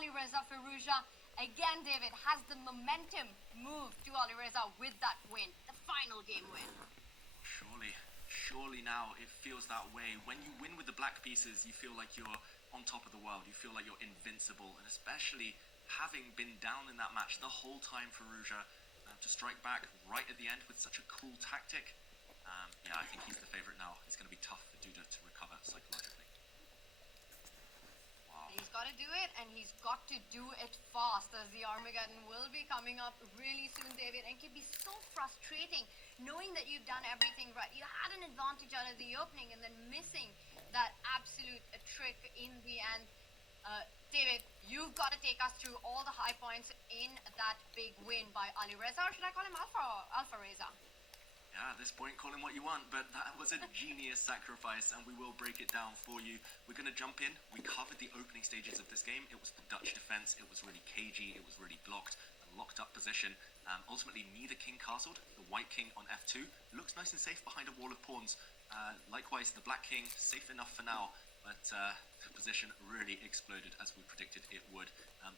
Alireza Firouzja. Again, David, has the momentum moved to Alireza with that win, the final game win? Surely now it feels that way. When you win with the black pieces, you feel like you're on top of the world. You feel like you're invincible, and especially having been down in that match the whole time, Firouzja, to strike back right at the end with such a cool tactic. Yeah, I think he's the favourite now. It's going to be tough for Duda to recover psychologically. Wow. He's got to do it, and he's got to do it fast, as the Armageddon will be coming up really soon, David, and can be so frustrating knowing that you've done everything right. You had an advantage out of the opening and then missing that absolute trick in the end. David, you've got to take us through all the high points in that big win by Alireza, or should I call him Alpha Reza? Yeah, at this point, call him what you want, but that was a genius sacrifice, and we will break it down for you. We're going to jump in. We covered the opening stages of this game. It was the Dutch defense. It was really cagey. It was really blocked, a locked up position. Ultimately, neither king castled. The white king on f2 looks nice and safe behind a wall of pawns. Likewise, the black king, safe enough for now, but the position really exploded as we predicted it would.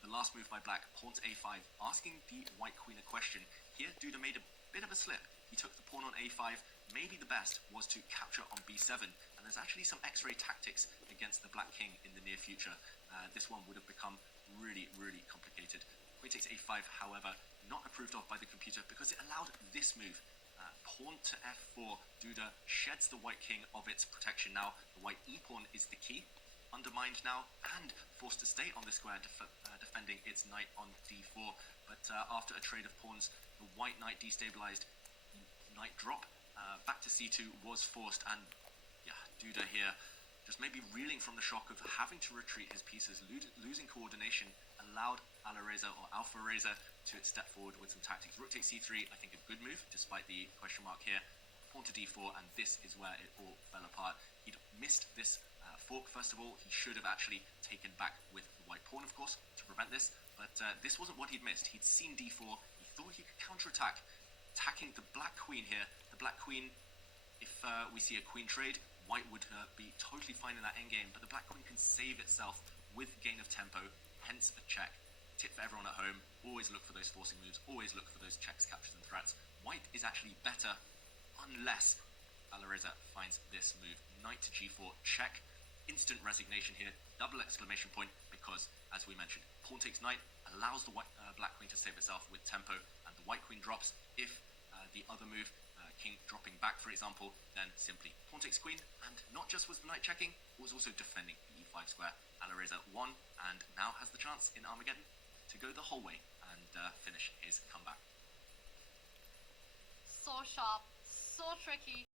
The last move by black, pawn to a5, asking the white queen a question. Here, Duda made a bit of a slip. He took the pawn on a5. Maybe the best was to capture on b7, and there's actually some x-ray tactics against the black king in the near future. This one would have become really complicated. Queen takes a5, however, not approved of by the computer because it allowed this move. Pawn to f4, Duda sheds the white king of its protection. Now the white e-pawn is the key, undermined now and forced to stay on the square, defending its knight on d4. But after a trade of pawns, the white knight destabilized. Knight drop back to c2 was forced, and yeah, Duda here just maybe reeling from the shock of having to retreat his pieces, losing coordination, allowed Alireza or Alpha Reza to step forward with some tactics. Rook takes c3, I think a good move despite the question mark here. Pawn to d4, and this is where it all fell apart. He'd missed this fork first of all. He should have actually taken back with the white pawn, of course, to prevent this, but this wasn't what he'd missed. He'd seen d4, he thought he could counterattack, attacking the black queen here. The black queen, if we see a queen trade, white would be totally fine in that endgame, but the black queen can save itself with gain of tempo, hence a check. Tip for everyone at home, always look for those forcing moves, always look for those checks, captures and threats. White is actually better unless Alireza finds this move. Knight to g4, check. Instant resignation here, double exclamation point, because, as we mentioned, pawn takes knight, allows the black queen to save itself with tempo, and the white queen drops. If the other move, king dropping back, for example, then simply pawn takes queen, and not just was the knight checking, was also defending the e5 square. Alireza won, and now has the chance in Armageddon to go the whole way and finish his comeback. So sharp, so tricky.